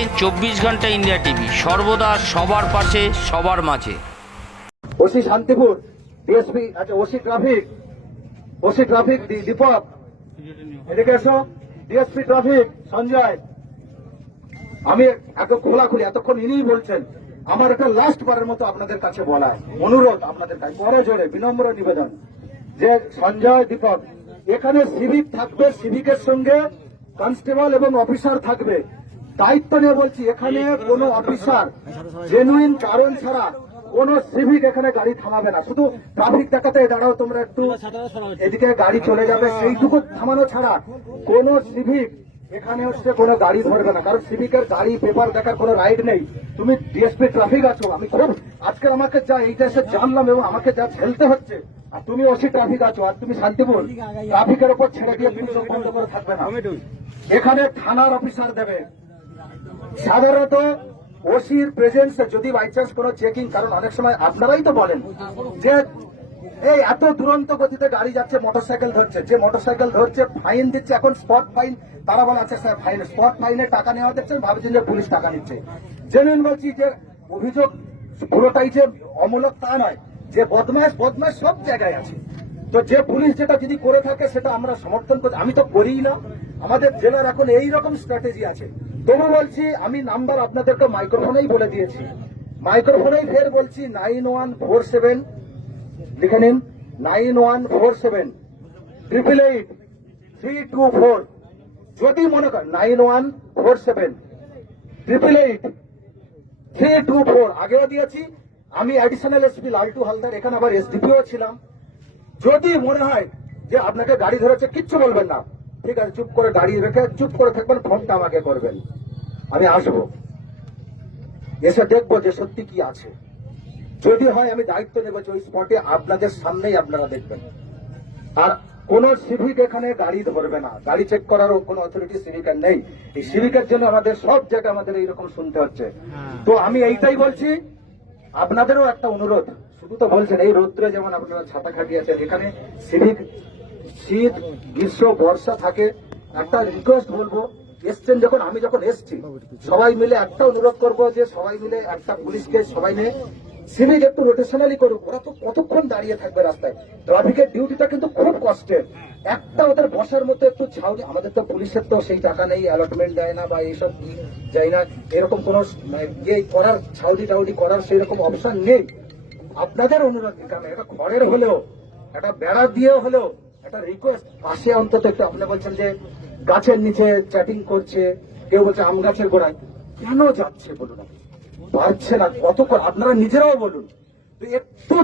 দেখছেন চব্বিশ ঘণ্টা ইন্ডিয়া টিভি। সর্বদা সবার পাশে, সবার মাঝে। ওসি শান্তিপুর ডিএসপি আচ্ছা OC traffic OC traffic Dipak, এদিকে এসো। DSP traffic, Sanjay. আমি এত খোলাখুলি এতক্ষণ ইনিই বলছেন। আমার একটা লাস্ট বারের মতো আপনাদের কাছে বলা অনুরোধ আপনাদের কাছে। বড় জোরে, বিনম্র নিবেদন। যে সঞ্জয়, দীপক, এখানে সিভিক থাকবে সিভিকের সঙ্গে কনস্টেবল এবং অফিসার থাকবে। দায়িত্ব নিয়ে বলছি, এখানে কোনো অফিসার জেনুইন কারণ ছাড়া কোন সিভিক এখানে গাড়ি থামাবে না। শুধু ট্রাফিক দেখাতে দাঁড়াও তোমরা একটু এদিকে গাড়ি চলে যাবে। সেইটুকু থামানো ছাড়া কোন সিভিক এখানে হচ্ছে কোনো গাড়ি ধরবে না। কারণ সিভিকের গাড়ি পেপার দেখার কোনো রাইট নেই। তুমি ডিএসপি ট্রাফিক আছো, আমি খুব আজকে আমাকে যা এইটা এসে জানলাম এবং আমাকে যা ঝেলতে হচ্ছে, আর তুমি ওসি ট্রাফিক আছো, আর তুমি শান্তিপুর ট্রাফিকের উপর ছেড়ে দিয়ে তুমি বন্ধ করে থাকবে না। এখানে থানার অফিসার দেবে। সাধারণত ওসির প্রেজেন্সে যদি বাই চান্স কোনো চেকিং কারণ অনেক সময় আপনারাই তো বলেন যে, এই এত দুরন্ত গতিতে গাড়ি যাচ্ছে মোটরসাইকেল ধরছে। যে মোটরসাইকেল ধরছে ফাইন দিচ্ছে, এখন স্পট ফাইন তারা বলে আছে স্যার ফাইন স্পট ফাইনে টাকা নেওয়া দিচ্ছে ভাবছেন যে পুলিশ টাকা নিচ্ছে। জেনুইন বলছি যে, অভিযোগ পুরোটাই যে অমূলক তা নয়, যে বদমাস বদমাস সব জায়গায় আছে। তো যে পুলিশ যেটা যদি করে থাকে, সেটা আমরা সমর্থন করি। আমি তো করিই না। আমাদের জেলার এখন এই রকম স্ট্র্যাটেজি আছে। তবু বলছি, আমি নাম্বার আপনাদেরকে মাইক্রোফোনেই বলে দিয়েছি। মাইক্রোফোনেই ফের বলছি, নাইন ওয়ান ফোর সেভেন, লিখে নিন, nine one four seven triple eight three two four যদি মনে করেন, nine one four seven triple eight three two four আগেও দিয়েছি, আমি অ্যাডিশনাল এসপি লালটু হালদার, এখানে আবার এসডিপিও ছিলাম। যদি মনে হয় যে আপনাকে গাড়ি ধরেছে, কিচ্ছু বলবেন না। ঠিক আছে চুপ করে দাঁড়িয়ে রেখে চুপ করে থাকবেন ফোনটা আমাকে করবেন। আমি আসব। এসে দেখব যে সত্যি কি আছে। যদি হয় আমি দায়িত্ব নেব যে ওই স্পটে আপনাদের সামনেই আপনারা দেখবেন। আর কোন সিভিক এখানে গাড়ি ধরবে না। গাড়ি চেক করারও কোন অথরিটি সিভিকের নেই। এই সিভিকের জন্য আমাদের সব জায়গায় আমাদের এইরকম শুনতে হচ্ছে। তো আমি এইটাই বলছি আপনাদেরও একটা অনুরোধ। শুধু তো বলছেন এই রৌদ্রে যেমন আপনারা ছাতা খাটিয়েছেন এখানে সিভিক শীত, গ্রীষ্ম, বর্ষা থাকে, একটা রিকোয়েস্ট বলব, এসছেন যখন, আমি যখন এসছি, সবাই মিলে একটা অনুরোধ করব যে সবাই মিলে একটা পুলিশকে সবাই নিয়ে সিভিক একটু রোটেশনালি করুক। ওরা তো কতক্ষণ দাঁড়িয়ে থাকবে রাস্তায়? ট্রাফিকের ডিউটিটা কিন্তু খুব কষ্টের। একটা ওদের বসার মতো একটু ছাউনি, আমাদের তো পুলিশের তো সেই টাকা নেই অ্যালটমেন্ট দেয় না বা এইসব যায় না, এরকম কোন ইয়ে করার, ছাউনি টাউনি করার সেই রকম অপশন নেই। আপনাদের অনুরোধ কারণ এটা ঘরের হলেও, একটা বেড়া দিয়ে হলেও একটা রিকোয়েস্ট অন্তত একটু আপনি বলছেন যে গাছের নিচে চ্যাটিং করছে, কেউ বলছে আম গাছের গোড়ায়, কেন যাচ্ছে বলুন না, কত আপনারা নিজেরাও বলুন। একটু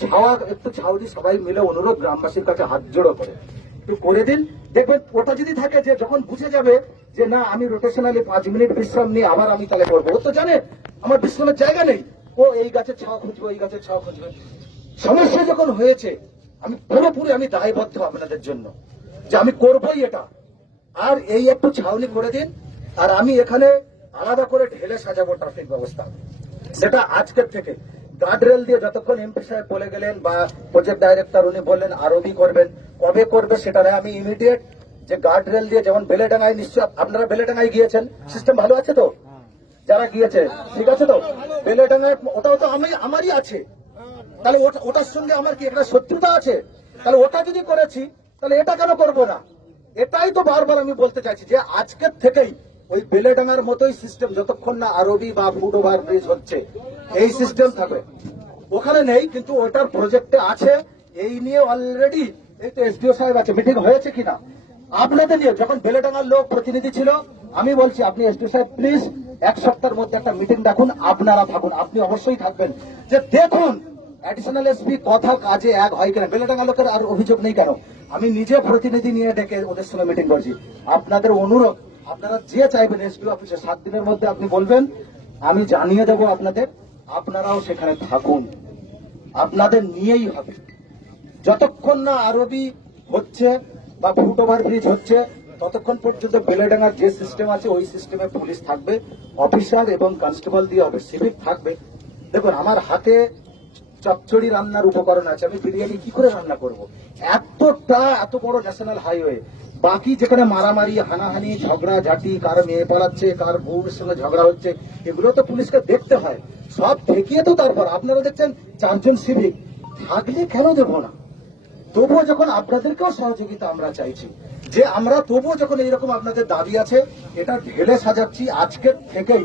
ছাওয়া, একটু সবাই মিলে অনুরোধ গ্রামবাসীর কাছে হাত জোড়ো করে। একটু করে দিন। দেখবেন, ওটা যদি থাকে যে যখন বুঝে যাবে যে না, আমি রোটেশনালি পাঁচ মিনিট বিশ্রাম নিয়ে আবার আমি তাহলে করব। ও তো জানে, আমার বিশ্রামের জায়গা নেই। ও এই গাছের ছাওয়া খুঁজবে এই গাছের ছাওয়া খুঁজবে। সমস্যা যখন হয়েছে আমি পুরোপুরি আমি দায়বদ্ধ আপনাদের জন্য যে আমি করবই এটা। আর এই একটু ছাউনি করে দিন, আর আমি এখানে আলাদা করে ঢেলে সাজাবো ট্রাফিক ব্যবস্থা। সেটা আজকের থেকে। গার্ডরেল দিয়ে যতক্ষণ এমপি সাহেব বলে গেলেন বা প্রজেক্ট ডাইরেক্টর উনি বললেন আরোবি করবেন, কবে করবে সেটা নয়, আমি ইমিডিয়েট যে গার্ডরেল দিয়ে যেমন বেলে বেলেডাঙ্গায় নিশ্চয় আপনারা বেলে বেলেডাঙ্গায় গিয়েছেন সিস্টেম ভালো আছে তো? যারা গিয়েছে, ঠিক আছে তো? বেলে বেলেডাঙ্গায়, ওটাও তো আমি, আমারই আছে। তাহলে ওটা- ওটার সঙ্গে আমার কি একটা শত্রুতা আছে? তাহলে ওটা যদি করেছি, তাহলে এটা কেন করব না? এটাই তো বারবার আমি বলতে চাইছি যে আজকের থেকেই ওই বেলেডাঙ্গার মতোই সিস্টেম যতক্ষণ না আরবি বা ফুট ওভার ব্রিজ হচ্ছে, এই সিস্টেম থাকবে। ওখানে নেই, কিন্তু ওটার প্রজেক্টে আছে। এই নিয়ে অলরেডি এই তো এসডিও সাহেব আছে মিটিং হয়েছে কিনা? আপনাদের নিয়ে যখন বেলেডাঙ্গার লোক প্রতিনিধি ছিল, আমি বলছি, আপনি এসডিও সাহেব প্লিজ এক সপ্তাহের মধ্যে একটা মিটিং ডাকুন, আপনারা থাকুন। আপনি অবশ্যই থাকবেন। যে দেখুন অ্যাডিশনাল এসপি কথা কাজে এক হয় কিনা? বেলেডাঙ্গা লোকের আর অভিযোগ নেই কেন? আমি নিজে প্রতিনিধি নিয়ে ডেকে ওদের সঙ্গে মিটিং করছি। আপনাদের অনুরোধ, আপনারা যে চাইবেন এসপি অফিসে সাত দিনের মধ্যে আপনি বলবেন, আমি জানিয়ে দেবো আপনাদের, আপনারাও সেখানে থাকুন। আপনাদের নিয়েই হবে। যতক্ষণ না আরবি হচ্ছে বা ফুট ওভার ব্রিজ হচ্ছে, ততক্ষণ পর্যন্ত বেলেডাঙ্গার যে সিস্টেম আছে, ওই সিস্টেমে পুলিশ থাকবে অফিসার এবং কনস্টেবল দিয়ে হবে সিভিক থাকবে। দেখুন, আমার হাতে চচ্চড়ি রান্নার উপকরণ আছে। আমি বিরিয়ানি কি করে রান্না করব? এতটা, এত বড় ন্যাশনাল হাইওয়ে। বাকি যেখানে মারামারি, হানাহানি, ঝগড়া ঝাঁটি কার মেয়ে পালাচ্ছে, কার বউর সঙ্গে ঝগড়া হচ্ছে, এগুলো তো পুলিশকে দেখতে হয়। সব ঠেকিয়ে তো তারপর। আপনারা দেখছেন, চারজন সিভিক। থাকলে কেন দেবো না? তবুও যখন আপনাদেরকেও সহযোগিতা আমরা চাইছি, যে আমরা তবুও যখন এইরকম আপনাদের দাবি আছে এটা ঢেলে সাজাচ্ছি আজকের থেকেই।